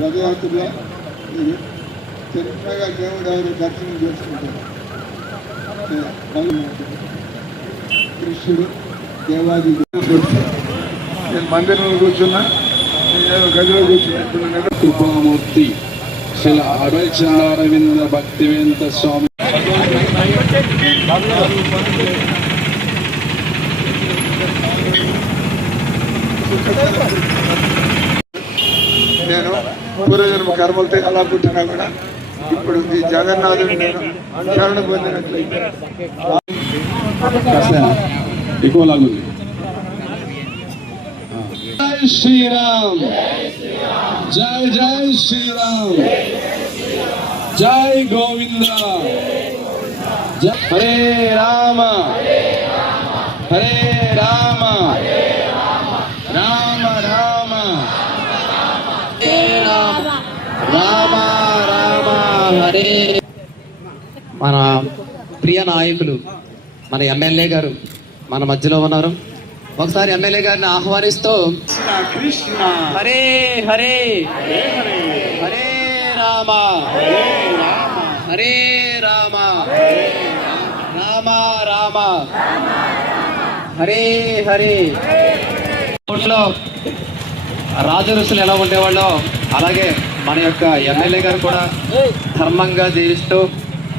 రథయాత్రలో చిన్నగా దేవుడు ఎవరు దర్శనం చేసుకుంటారు. కృష్ణుడు దేవాది నేను మందిరంలో కూర్చున్నా, గదిలో కూర్చున్నా. కృపామూర్తి శ్రీ అభయచంద్రవింద భక్తివేంత స్వామి నేను పూర్వజన్మ కర్మలతో ఎలా పుట్టినా కూడా ఇప్పుడు ఈ జగన్నాథుడు నేను శరణ పొందినట్లయితే ఎక్కువ లాగుంది. జై శ్రీరామ్, జై జై శ్రీరామ్, జై గోవింద, హరే రామ హరే రామ రామ రామ రామ రామ హరే. మన ప్రియ నాయకులు మన ఎమ్మెల్యే గారు మన మధ్యలో ఉన్నారు. ఒకసారి ఎమ్మెల్యే గారిని ఆహ్వానిస్తూ కృష్ణ హరే హరే హరే రామ హరే రామ రామ రామ హరే హరే. కోట్లో రాజు ఋషులు ఎలా ఉండేవాళ్ళో అలాగే మన యొక్క ఎమ్మెల్యే గారు కూడా ధర్మంగా జీవిస్తూ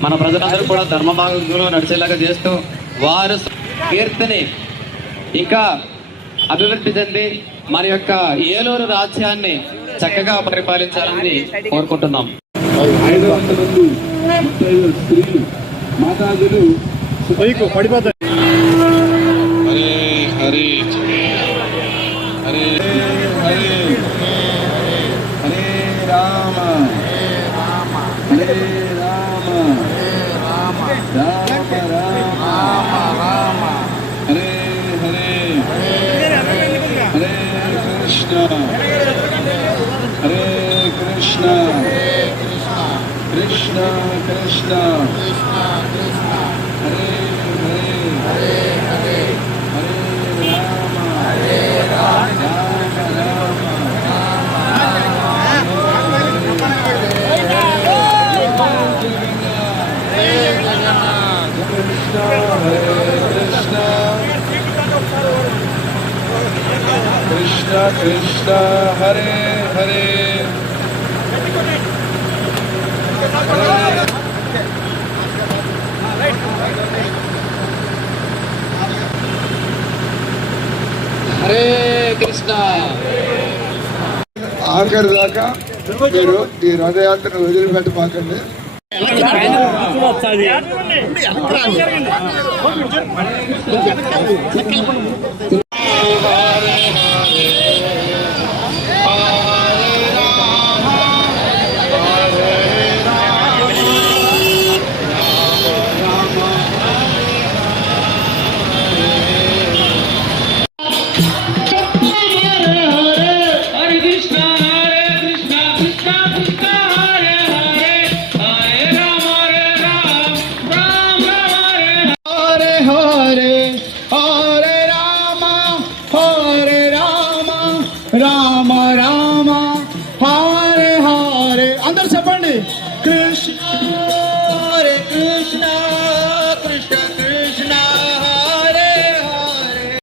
మన ప్రజలందరూ కూడా ధర్మ మార్గంలో నడిచేలాగా చేస్తూ వారు కీర్తిని ఇంకా అభివృద్ధి చెంది మన యొక్క ఏలూరు రాజ్యాన్ని చక్కగా పరిపాలించాలని కోరుకుంటున్నాం. 500 మంది స్త్రీలు మాతాజులు పడిపోతాయి. హరే హరే హరే హరే హరే రామ హరే రామ రామ రామ హరే హరే హరే కృష్ణ హరే కృష్ణ కృష్ణ కృష్ణ హరే హరే హరే రామ రామ కృష్ణ కృష్ణ హరే హరే హరే కృష్ణ. ఆఖరి దాకా మీరు ఈ రథయాత్రను వదిలిపెట్టమాకండి.